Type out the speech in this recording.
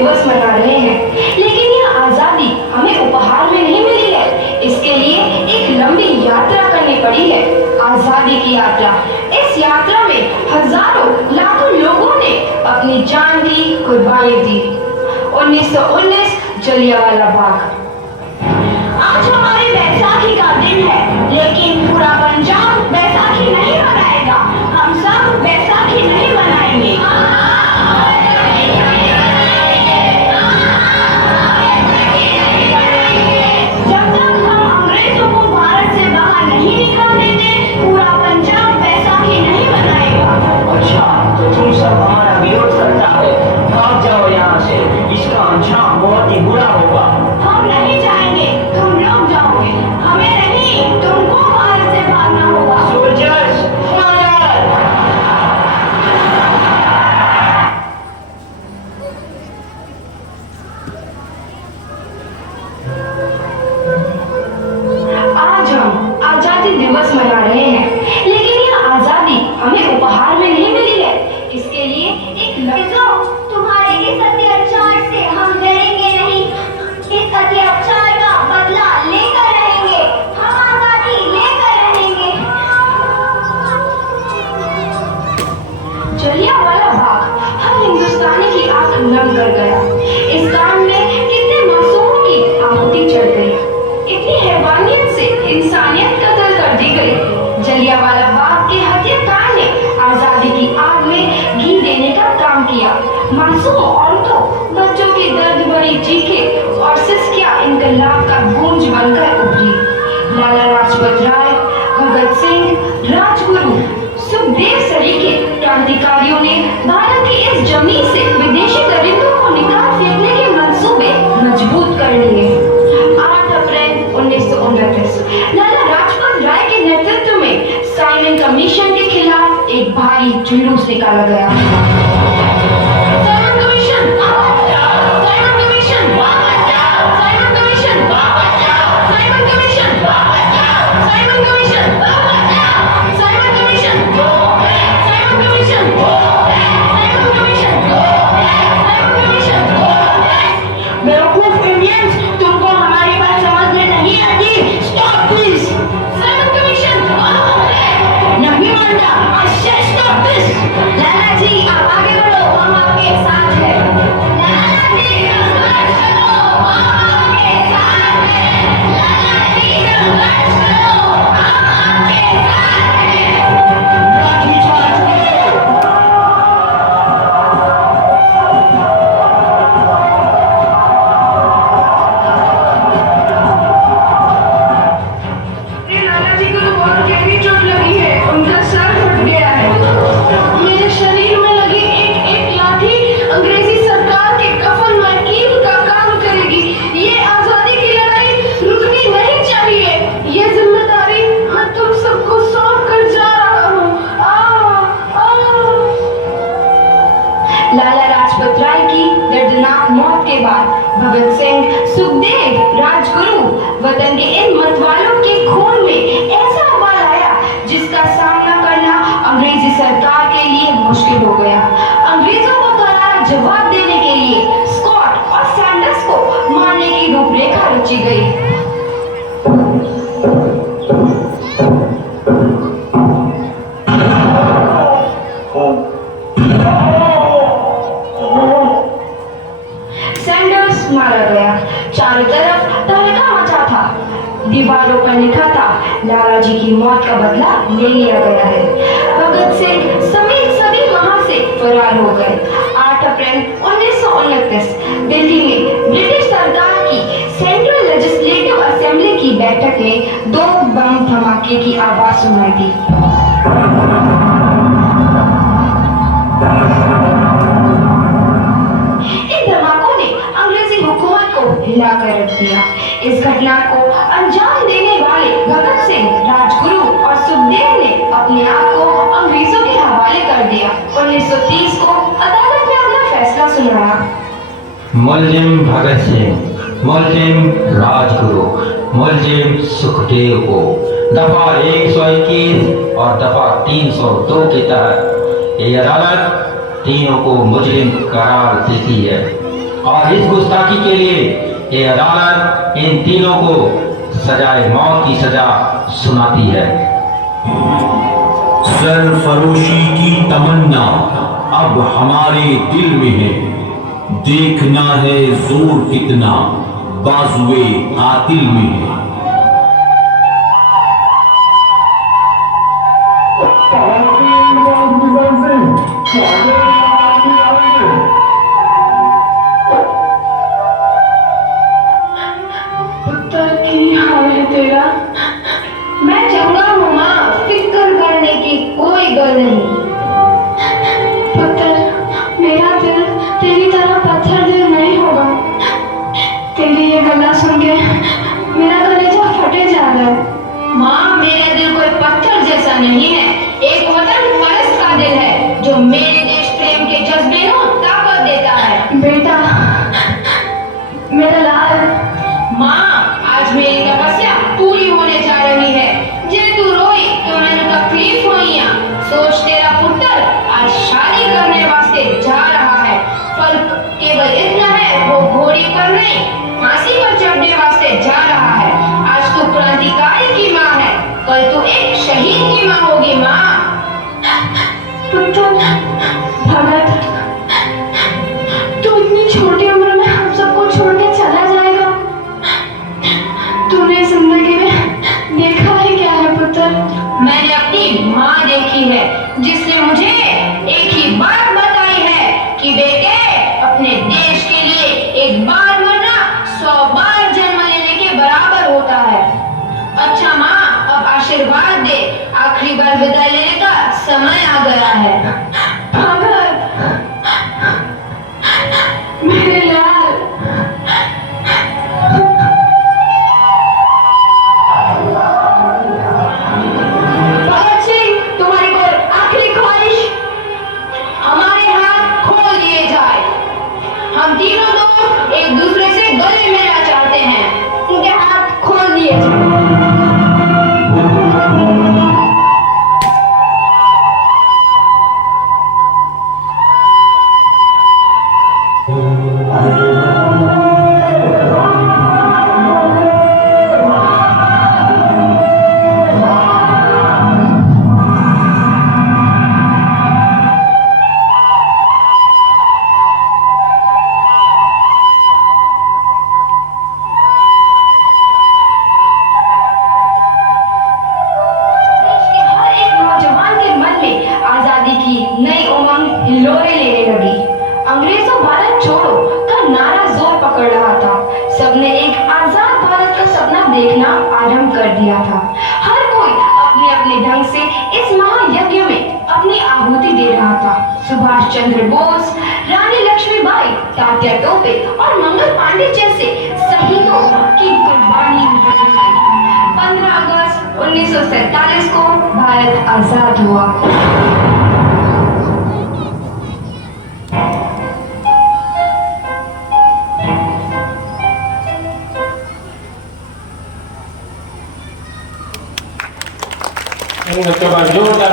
दिवस मना रहे हैं, लेकिन यह आजादी हमें उपहार में नहीं मिली है। इसके लिए एक लंबी यात्रा करनी पड़ी है, आजादी की यात्रा। इस यात्रा में हजारों लाखों लोगों ने अपनी जान की कुर्बानी दी। 1919 जलियांवाला बाग। आज हमारी बैसाखी का दिन है, लेकिन पूरा पंजाब बैसाखी नहीं मनाएगा। हम सब बैसाखी नहीं मनाएंगे। जब तक हम अंग्रेजों को भारत से बाहर नहीं निकाल देते, पूरा पंजाब बैसाखी नहीं मनाएगा। अच्छा, तो तुम सब हमारा विरोध करता है, भाग जाओ यहाँ से। इसका अंजाम बहुत ही बुरा होगा। हम नहीं जाएंगे, तुम लोग जाओगे। हमें नहीं, तुमको भारत से भागना होगा। Soldiers fire! आज हम आजादी दिवस मना रहे हैं, लेकिन यह आजादी हमें उपहार में नहीं मिली है। इसके लिए एक तुम्हारे इस अत्याचार से हम डरेंगे नहीं। इस अत्याचार का बदला लेकर रहेंगे। हम आजादी लेकर रहेंगे। जलियांवाला बाग हर हिंदुस्तानी की आंख नम कर गया। इस कांड में कितने मासूमों की आहुति चढ़ गई, इतनी हैवानियत से इंसानियत कत्ल कर दी गई। जलियांवाला बाग के हत्याकांड ने आजादी की आग में घी देने का काम किया। मासूम औरतों, बच्चों की दर्द भरी चीखें और सिसकियां इनकलाब का गूंज बनकर उभरी। लाला लाजपत राय, भगत सिंह, राजगुरु, सुखदेव सरीखे क्रांतिकारियों ने भारत की इस जमीन से विदेशी दरिंदों को निकाल फेंकने के मंसूबे मजबूत कर लिए। 8 अप्रैल 1929 लाला लाजपत राय के नेतृत्व में साइमन कमीशन के खिलाफ एक भारी जुलूस निकाला गया। Simon commission, Simon commission, Simon commission, Simon commission, Simon commission, Simon commission, Simon commission, Simon commission, Simon commission. बेवकूफ इंडियंस, तुमको हमारी बात समझ में नहीं आती। Stop please. साइमन कमीशन नहीं मानता। I said stop this। लाला जी, आप आगे बढ़ो, हम आपके साथ हैं। लाला जी, संघर्ष करो, हम आपके साथ हैं। लाला जी, संघर्ष करो, हम आपके साथ हैं। लाठीचार्ज करो! लाला जी को तो बहुत गहरी चोट लगी है, उनका सर फट गया है। मेरे शरीर में लगी एक एक लाठी अंग्रेजी सरकार के कफन में कील का काम करेगी। ये आजादी की लड़ाई रुकनी नहीं चाहिए। ये जिम्मेदारी मैं तुम सबको सौंप कर जा रहा हूँ। लाला लाजपत राय की दर्दनाक मौत के बाद भगत सिंह, सुखदेव, राजगुरु वतन के इन मतवालों के खून में ऐसा उबाल आया जिसका सामना करना अंग्रेजी सरकार के लिए मुश्किल हो गया। अंग्रेजों को करारा जवाब देने के लिए स्कॉट और सैंडर्स को मारने की रूपरेखा रची गई। सैंडर्स मारा गया। चारों तरफ तहलका मचा था। दीवारों पर लिखा था, लाला जी की मौत का बदला ले लिया गया है। भगत सिंह समेत सभी वहां से फरार हो गए। 8 अप्रैल 1929 दिल्ली में ब्रिटिश सरकार की सेंट्रल लेजिस्लेटिव असेंबली की बैठक में 2 बम धमाके की आवाज सुनाई दी। इन धमाकों ने अंग्रेजी हुकूमत को हिलाकर रख दिया। इस घटना को अंजाम देने वाले भगत सिंह, राजगुरु और सुखदेव ने अपने आप को अंग्रेजों के हवाले कर दिया। 1930 को अदालत ने अपना फैसला सुनाया। मुलजिम भगत सिंह, मुलजिम राजगुरु, मुलजिम सुखदेव को दफा 121 और दफा 302 के तहत ये अदालत तीनों को मुजरिम करार देती है। और इस गुस्ताखी के लिए ये अदालत इन तीनों को सजाए मौत की सजा सुनाती है। सरफरोशी की तमन्ना अब हमारे दिल में है, देखना है जोर कितना बाजुए कातिल में है। पुत्र की हाल है तेरा। मैं चंगा हूँ माँ, फिक्र करने की कोई गल नहीं। पुत्र, मेरा दिल तेरी तरह पत्थर दिल नहीं होगा। तेरी ये गला सुन के मेरा कलेजा फटे जा रहा है। माँ, मेरा दिल कोई पत्थर जैसा नहीं है, एक वतन परस्त का दिल है जो मेरे देश प्रेम के जज्बे को ताकत देता है। बेटा, मेरा लाल, माँ, आज मेरी तपस्या पूरी होने जा रही है। जे तू रोई तो मैंने तकलीफ होइया। सोच, तेरा पुत्र आज शादी करने वास्ते जा रहा है। फर्क केवल इतना है, वो घोड़ी पर नहीं, फांसी पर चढ़ने वास्ते जा रहा है। आज तू क्रांतिकारी की माँ है, कल तू एक शहीद की माँ होगी। माँ, पुत्र, भगत, तू इतनी छोटी उम्र में हम सबको छोड़ के चला जाएगा। तूने जिंदगी में देखा ही क्या है पुत्र? मैंने अपनी माँ देखी है, जिसने मुझे एक ही बात बताई है कि बेटे, अपने देश के लिए एक बार मरना 100 बार जन्म लेने के बराबर होता है। अच्छा माँ, अब आशीर्वाद दे, आखिरी बार विदाई लेने का समय आ गया है। भगत, मेरे लाल, भगत सिंह, तुम्हारी कोई आखिरी ख्वाहिश? हमारे हाथ खोल दिए जाए। हम तीनों लोग एक दूसरे से गले मिलना चाहते हैं। उनके हाथ खोल दिए जाए। देश के हर एक नौजवान के मन में आजादी की नई उमंग हिलोरे लेने लगी। अंग्रेजों भारत छोड़ो का नारा जोर पकड़ रहा था। सबने एक आजाद भारत का सपना देखना आरंभ कर दिया था। हर कोई अपने अपने ढंग से इस महायज्ञ में अपनी आहुति दे रहा था। सुभाष चंद्र बोस, रानी लक्ष्मीबाई, तात्या टोपे और मंगल पांडे जैसे शहीदों की कुर्बानी निकल गई। 15 अगस्त 1947 को भारत आजाद हुआ। Coba,